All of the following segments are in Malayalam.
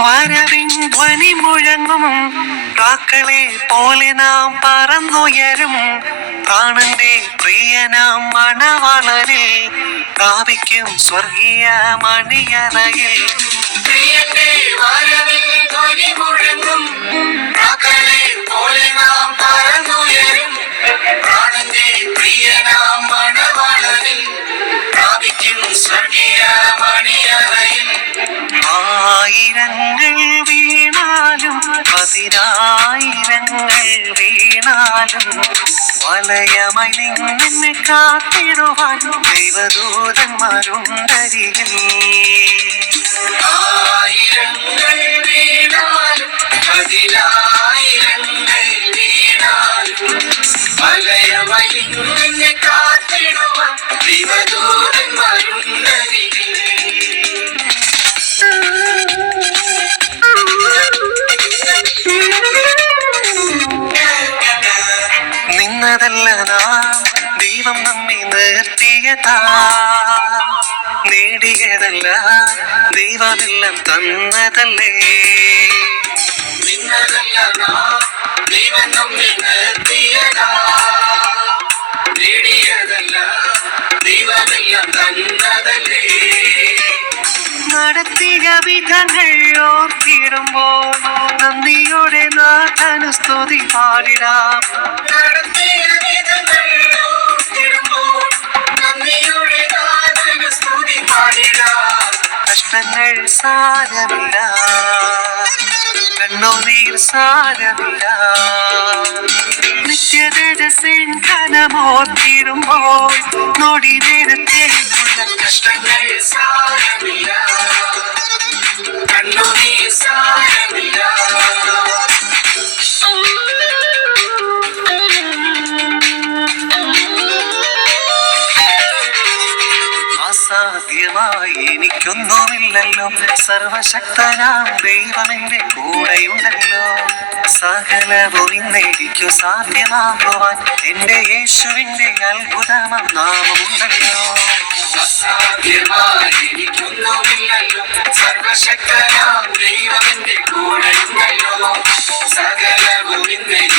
ധ്വനി മുഴങ്ങും. പ്രാക്കളെ പോലെ നാം പറന്നുയരും. പ്രാണന്റെ പ്രിയനാം മണവളരിൽ പ്രാപിക്കും സ്വർഗീയ മണിയറയിൽ. പ്രിയന്റെ വരവിൽ ധ്വനി മുഴങ്ങും. പ്രാക്കളെ പോലെ നാം പറന്നുയരും. പ്രാണന്റെ പ്രിയനാം മണവളരിൽ പ്രാപിക്കും സ്വർഗീയ മണിയറയിൽ. ആയിരങ്ങൾ പതിനായിരങ്ങൾ വീണാലും നിന്നെ കാത്തിടുവാൻ ദൈവദൂതന്മാരുണ്ടരികിൽ. ആയിരങ്ങൾ വീണാലും പതിനായിരങ്ങൾ വീണാലും വലയമായി നിന്നെ കാത്തിടുവാൻ ദൈവദൂതന്മാരുണ്ടരികിൽ. നിന്നതല്ല നാം ദൈവം നമ്മെ നിർത്തിയതാ നേടിയതല്ല ദൈവമെല്ലാം തന്നതല്ലേ നിന്നതല്ല ദൈവം നമ്മെ നിർത്തിയതാ. നേടിയതല്ല ദൈവമെല്ലാം തന്നതല്ലേ. നടത്തിയ വിധങ്ങൾ ഓർത്തിടുമ്പോൾ നന്ദിയോടെ നാഥനു സ്തുതി പാടിടാം. കഷ്ടങ്ങൾ സാരമില്ല. കണ്ണുനീർ സാരമില്ല. നിത്യതേജസ്സിൻ ഘനമോർത്തിടുമ്പോൾ നൊടി നേരത്തേക്കുള്ള കഷ്ടങ്ങൾ സാരമില്ല. കണ്ണുനീർ അസാധ്യമായി എനിക്കൊന്നുമില്ലല്ലോ. സർവശക്തനാം ദൈവമെന്റെ കൂടെയുണ്ടല്ലോ. സകലവും ഇന്നെനിക്കു സാധ്യമാകുവാൻ എന്റെ യേശുവിന്റെ അത്ഭുതമം നാമമുണ്ടല്ലോ. അസാധ്യമായി എനിക്കൊന്നുമില്ലല്ലോ. സർവശക്തനാം ദൈവമെന്റെ കൂടെയുണ്ടല്ലോ. സകലവും ഇന്നെനിക്ക്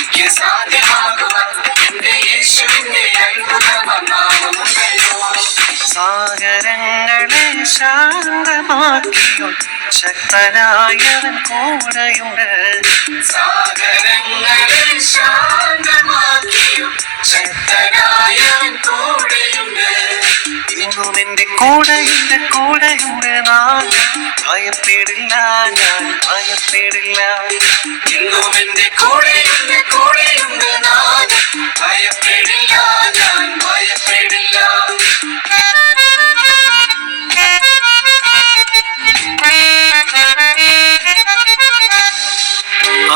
ശാന്തമാക്കിയോ ശക്തനായവൻ കൂടെയുണ്ട്. സാഗരങ്ങളെ ശാന്തമാക്കിയോ ശക്തനായവൻ കൂടെയുണ്ട്. ഇന്നും എന്റെ കൂടെയുണ്ട് കൂടെയുണ്ട് നാം. ഭയപ്പെടില്ല ഞാൻ ഭയപ്പെടില്ല. ഇന്നും എന്റെ കൂടെയുണ്ട് കൂടെയുണ്ട് നാം. ഭയപ്പെടില്ല ഞാൻ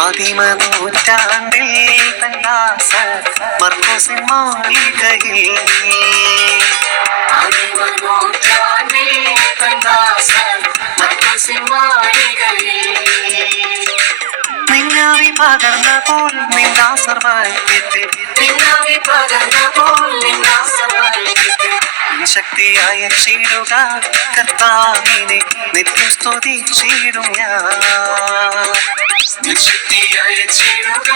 ആദിമനൂറ്റാണ്ടിൽ തന്നാസ മർക്കോസിൻ മാളികയിൽ ആദിമനൂറ്റാണ്ടിൽ തന്നാസ മർക്കോസിൻ മാളികയിൽ നിന്നാവി പകർന്ന പോൽ നിന്നാസർവായി നിന്നാവി പകർന്ന പോൽ നിന്നാസർവായി ശക്തിയായ ചീടുക കർത്താവിനെ നിത്യം സ്തുതിച്ചിടും ഞാൻ. ശക്തിയായ ചീടുക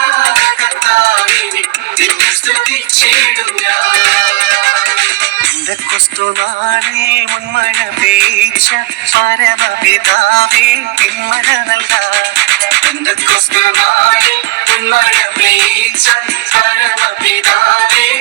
കർത്താവിനെ നിത്യം സ്തുതിച്ചിടും ഞാൻ. എന്റെ ക്രിസ്തുനാളിൽ മുൻമഴ പെയ്ച്ച പരമപിതാവേ പിന്മഴ നൽകാം. എന്റെ ക്രിസ്തുനാളിൽ മുൻമഴ പെയ്ച്ച പരമപിതാവേ പിന്മഴ നൽകാം